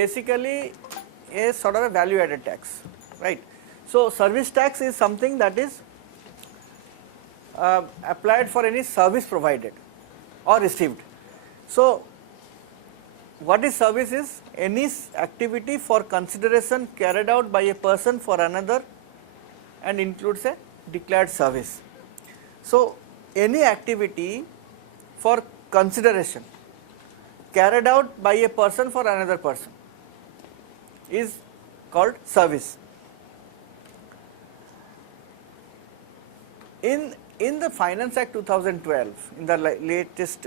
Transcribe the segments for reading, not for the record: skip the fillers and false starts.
basically a sort of a value added tax, right. So service tax is something that is applied for any service provided or received. So what is service is any activity for consideration carried out by a person for another and includes a declared service. So any activity for consideration carried out by a person for another person is called service. In the Finance Act 2012, in the latest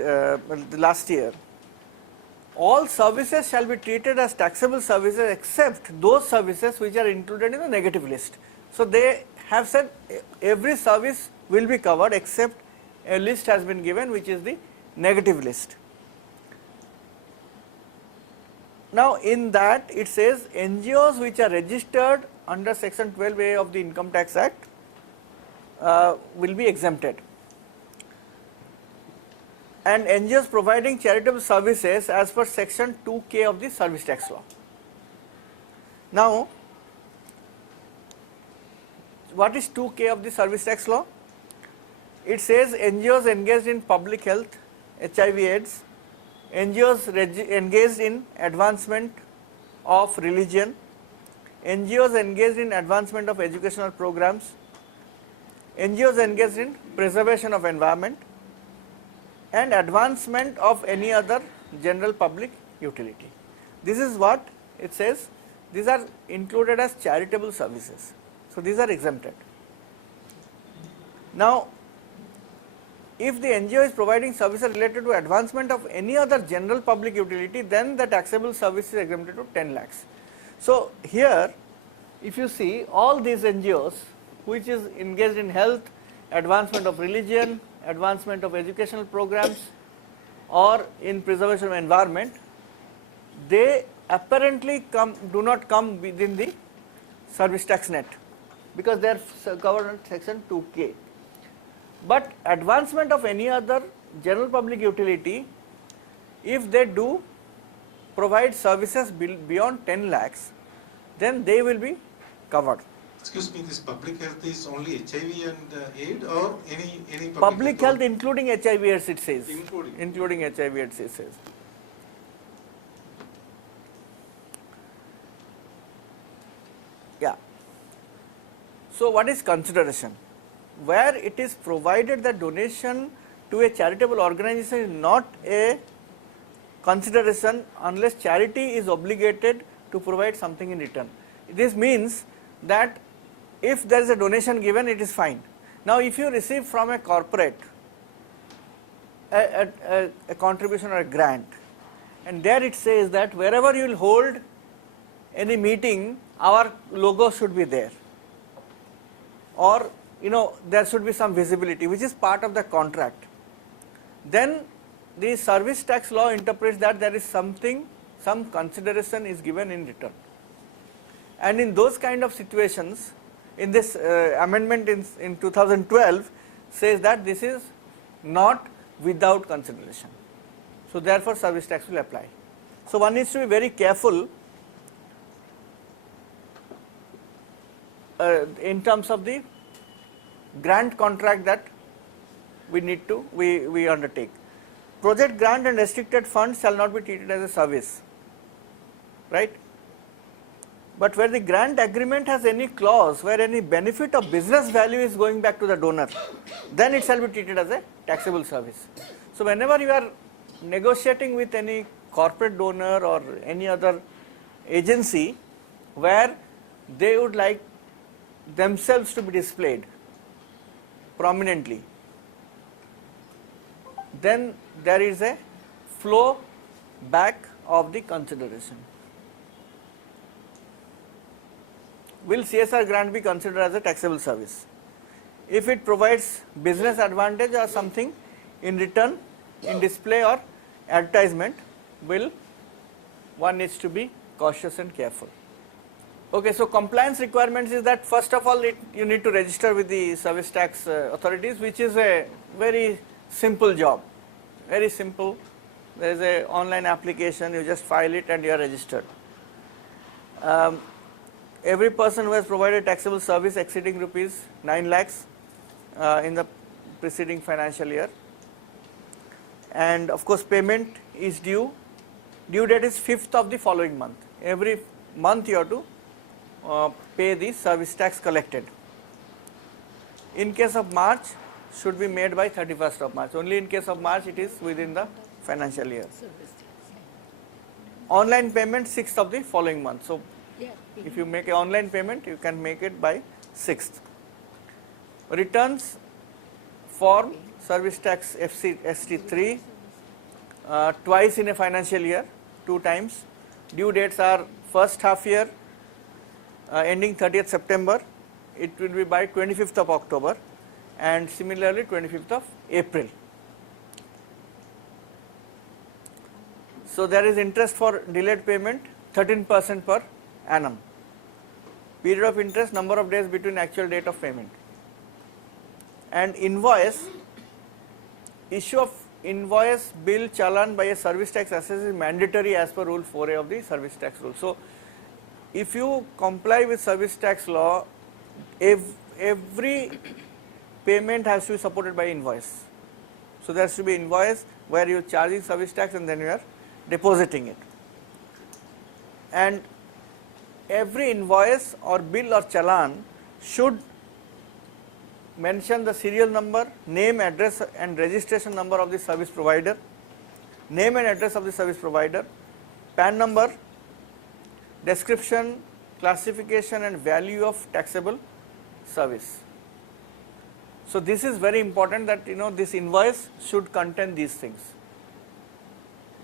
last year, all services shall be treated as taxable services except those services which are included in the negative list. So they have said every service will be covered except a list has been given which is the negative list. Now in that it says NGOs which are registered under section 12A of the Income Tax Act will be exempted, and NGOs providing charitable services as per section 2K of the Service Tax Law. Now what is 2K of the Service Tax Law? It says NGOs engaged in public health, HIV AIDS, NGOs engaged in advancement of religion, NGOs engaged in advancement of educational programs, NGOs engaged in preservation of environment and advancement of any other general public utility. This is what it says, these are included as charitable services. So these are exempted. Now if the NGO is providing services related to advancement of any other general public utility, then the taxable service is exempted to 10 lakhs. So here if you see all these NGOs which is engaged in health, advancement of religion, advancement of educational programs or in preservation of environment, they apparently do not come within the service tax net because they are covered under section 2K. But advancement of any other general public utility, if they do provide services beyond 10 lakhs, then they will be covered. Excuse me, this public health is only HIV and AIDS or any public health including HIV AIDS it says. Including HIV AIDS it says. Yeah. So what is consideration? Where it is provided that donation to a charitable organization is not a consideration unless charity is obligated to provide something in return. This means that if there is a donation given, it is fine. Now if you receive from a corporate a contribution or a grant, and there it says that wherever you will hold any meeting, our logo should be there, or there should be some visibility which is part of the contract, then the service tax law interprets that there is some consideration is given in return. And in those kind of situations, in this amendment in 2012 says that this is not without consideration. So therefore service tax will apply. So one needs to be very careful in terms of the grant contract that we undertake. Project grant and restricted funds shall not be treated as a service, right? But where the grant agreement has any clause where any benefit of business value is going back to the donor, then it shall be treated as a taxable service. So whenever you are negotiating with any corporate donor or any other agency where they would like themselves to be displayed prominently, then there is a flow back of the consideration. Will CSR grant be considered as a taxable service? If it provides business advantage or something in return in display or advertisement, one needs to be cautious and careful. Okay, so compliance requirements is that first of all you need to register with the service tax authorities, which is a very simple job, very simple. There is an online application, you just file it and you are registered. Every person who has provided taxable service exceeding rupees 9 lakhs in the preceding financial year, and of course payment is due date is 5th of the following month. Every month you have to pay the service tax collected. In case of March, should be made by 31st of March. Only in case of March it is within the financial year. Online payment 6th of the following month. So if you make an online payment, you can make it by 6th. Returns form service tax ST3 twice in a financial year, 2 times. Due dates are first half year ending 30th September. It will be by 25th of October, and similarly 25th of April. So there is interest for delayed payment 13% per annum. Period of interest, number of days between actual date of payment. And invoice, issue of invoice, bill, challan by a service tax assessor is mandatory as per rule 4A of the service tax rule. So if you comply with service tax law, every payment has to be supported by invoice. So there has to be invoice where you are charging service tax and then you are depositing it. And every invoice or bill or challan should mention the serial number, name, address and registration number of the service provider, name and address of the service provider, PAN number, description, classification and value of taxable service. So this is very important that this invoice should contain these things,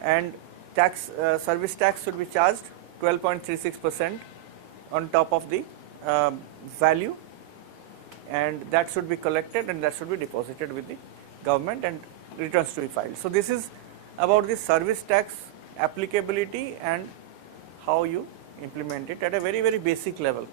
and tax service tax should be charged 12.36% on top of the value, and that should be collected and that should be deposited with the government and returns to be filed. So this is about the service tax applicability and how you implement it at a very, very basic level.